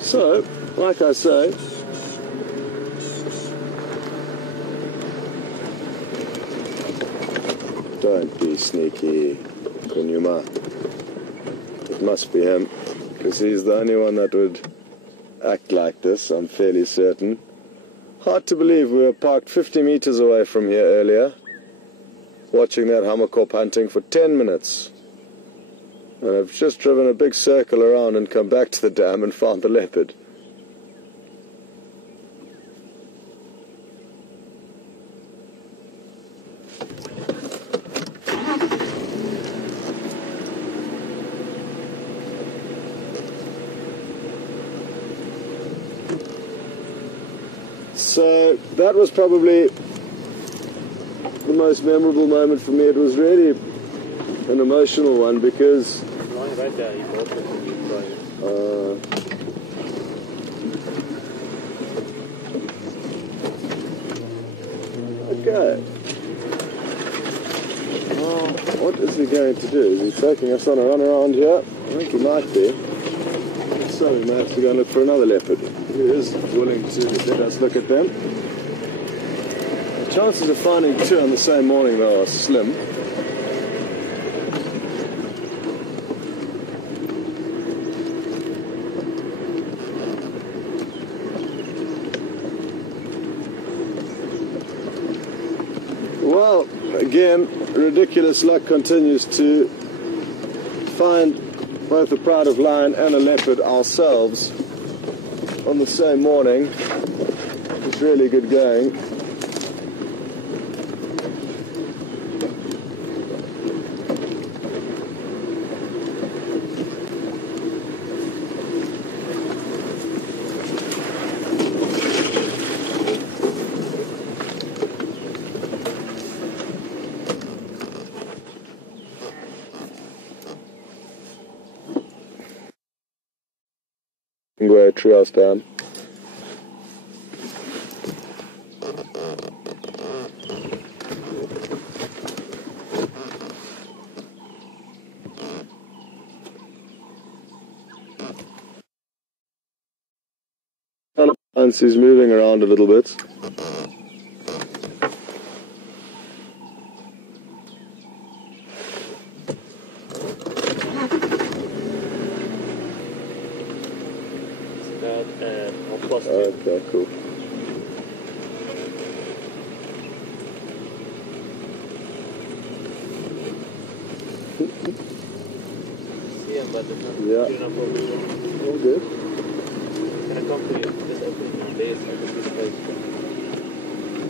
So, like I say, don't be sneaky, Kunyuma. It must be him, because he's the only one that would act like this, I'm fairly certain. Hard to believe we were parked 50 meters away from here earlier, watching that hammerkorp hunting for 10 minutes. And I've just driven a big circle around and come back to the dam and found the leopard. So that was probably the most memorable moment for me. It was really an emotional one because Right there, he broke it when you tried it. Okay. What is he going to do? Is he taking us on a run around here? I think he might be. So we may have to go and look for another leopard who is willing to let us look at them. The chances of finding two on the same morning though are slim. Well, again, ridiculous luck continues to find both a pride of lion and a leopard ourselves on the same morning. It's really good going. We're trios down. He's moving around a little bit. Okay, cool. Yeah. All good. Can I talk to you? Just open my days, I can see the place.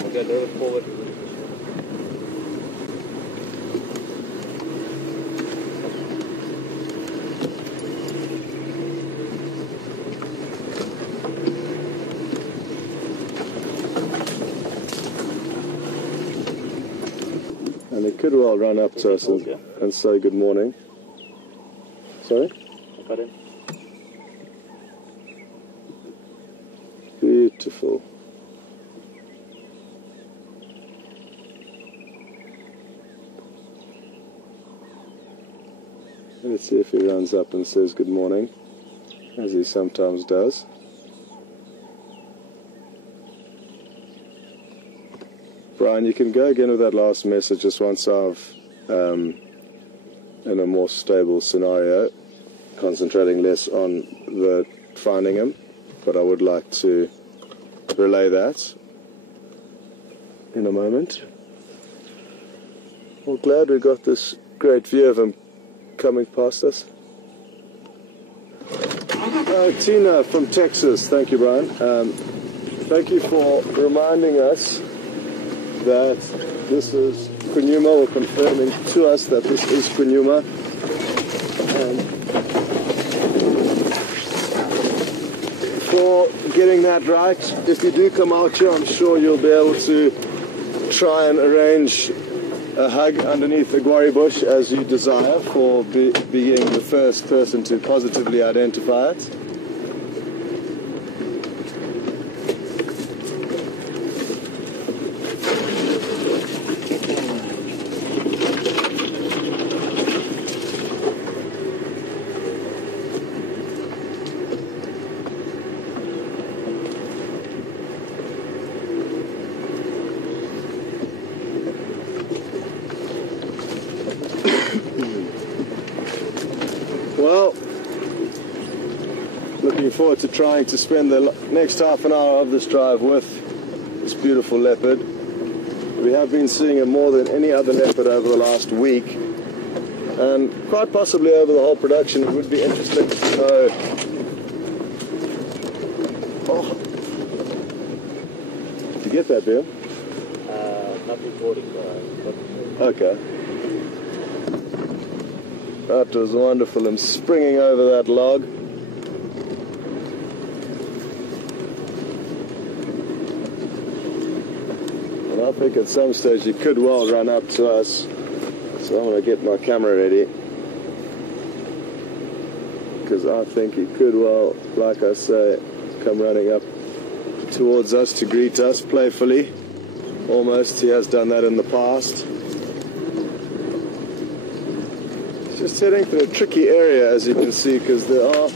Okay, roll it forward. And he could well run up to us and say good morning. Sorry? I got him. Beautiful. Let's see if he runs up and says good morning, as he sometimes does. Brian, you can go again with that last message just once I've, in a more stable scenario, concentrating less on the finding him, but I would like to relay that in a moment. Well, glad we got this great view of him coming past us. Tina from Texas, thank you, Brian. Thank you for reminding us that this is Kunyuma, or confirming to us that this is Kunyuma. For getting that right, if you do come out here, I'm sure you'll be able to try and arrange a hug underneath the guarri bush as you desire, for being the first person to positively identify it. Well, looking forward to trying to spend the next half an hour of this drive with this beautiful leopard. We have been seeing him more than any other leopard over the last week, and quite possibly over the whole production. It would be interesting to know. Oh. Did you get that, Wium? Not recording, but okay. That was wonderful, him springing over that log. And I think at some stage he could well run up to us. So I'm going to get my camera ready. Because I think he could well, like I say, come running up towards us to greet us playfully. Almost, he has done that in the past. Just heading through a tricky area, as you can see, because there are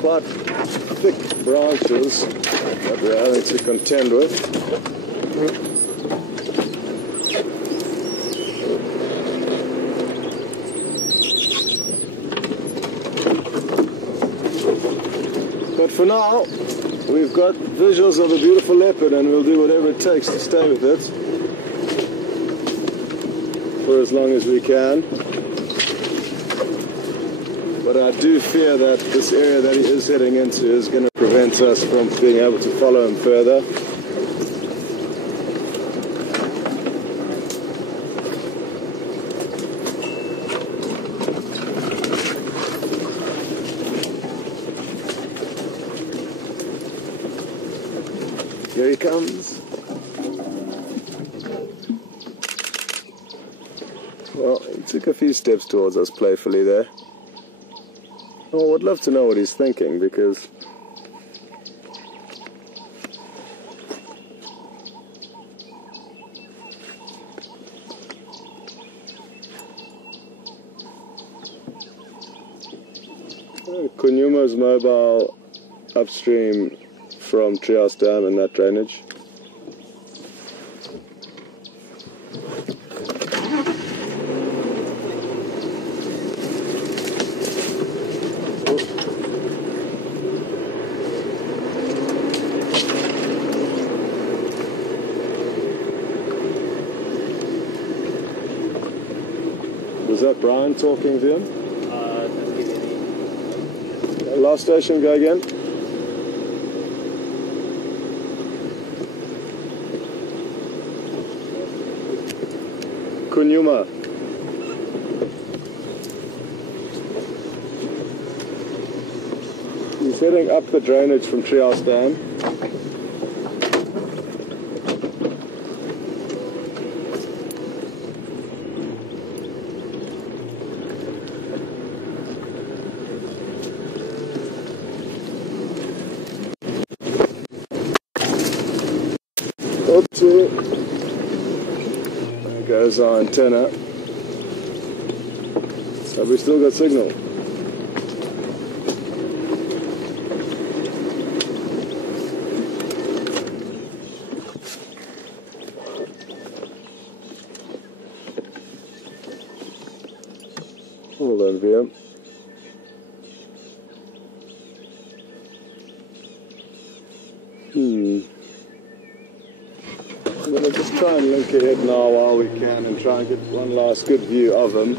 quite thick branches that we're having to contend with. But for now, we've got visuals of a beautiful leopard, and we'll do whatever it takes to stay with it for as long as we can. But I do fear that this area that he is heading into is going to prevent us from being able to follow him further. Here he comes. Well, he took a few steps towards us playfully there. Oh, I'd love to know what he's thinking, because Kunyuma's mobile upstream from Treehouse Dam in that drainage. Was that Brian talking to him? Last station, go again. Kunyuma. He's heading up the drainage from Treehouse Dam. There goes our antenna. Have we still got signal? Hold on, Wium. I'm going to just try and link ahead now while we can and try and get one last good view of him.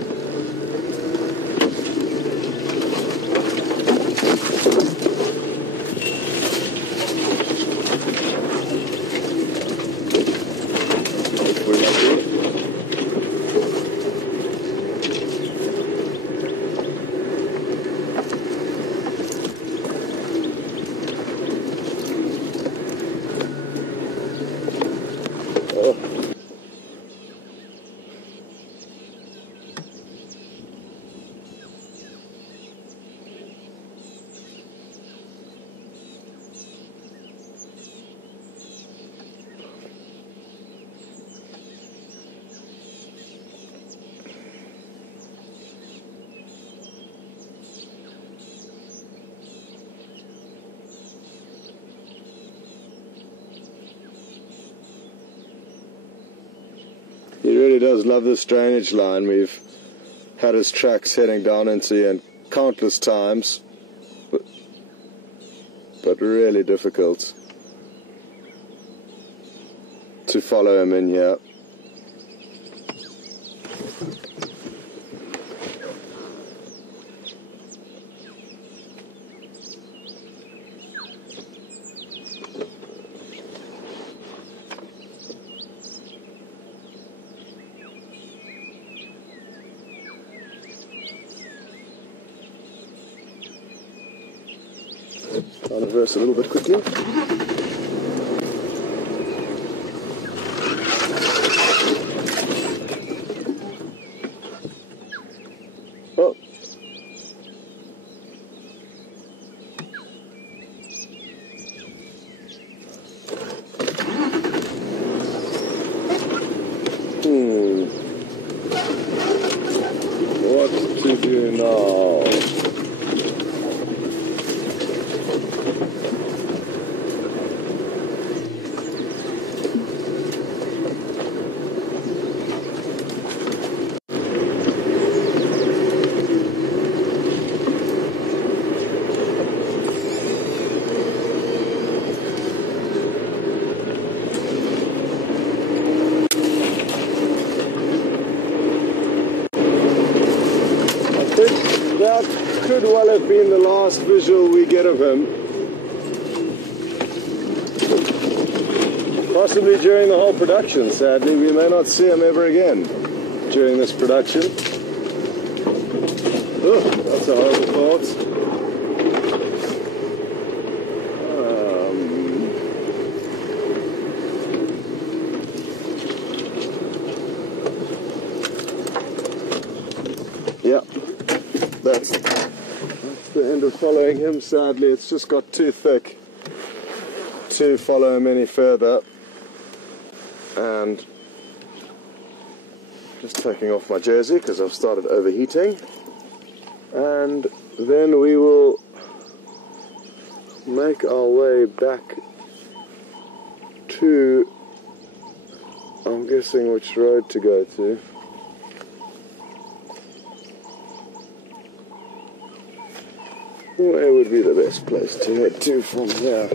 He really does love this drainage line. We've had his tracks heading down into and countless times, but really difficult to follow him in here. I'll reverse a little bit quickly. Oh. What to do now? That could well have been the last visual we get of him. Possibly during the whole production, sadly. We may not see him ever again during this production. Oh, that's a horrible thought. Yeah. That's the end of following him, sadly. It's just got too thick to follow him any further. And just taking off my jersey because I've started overheating. And then we will make our way back to, I'm guessing which road to go to. Where would be the best place to head to from here?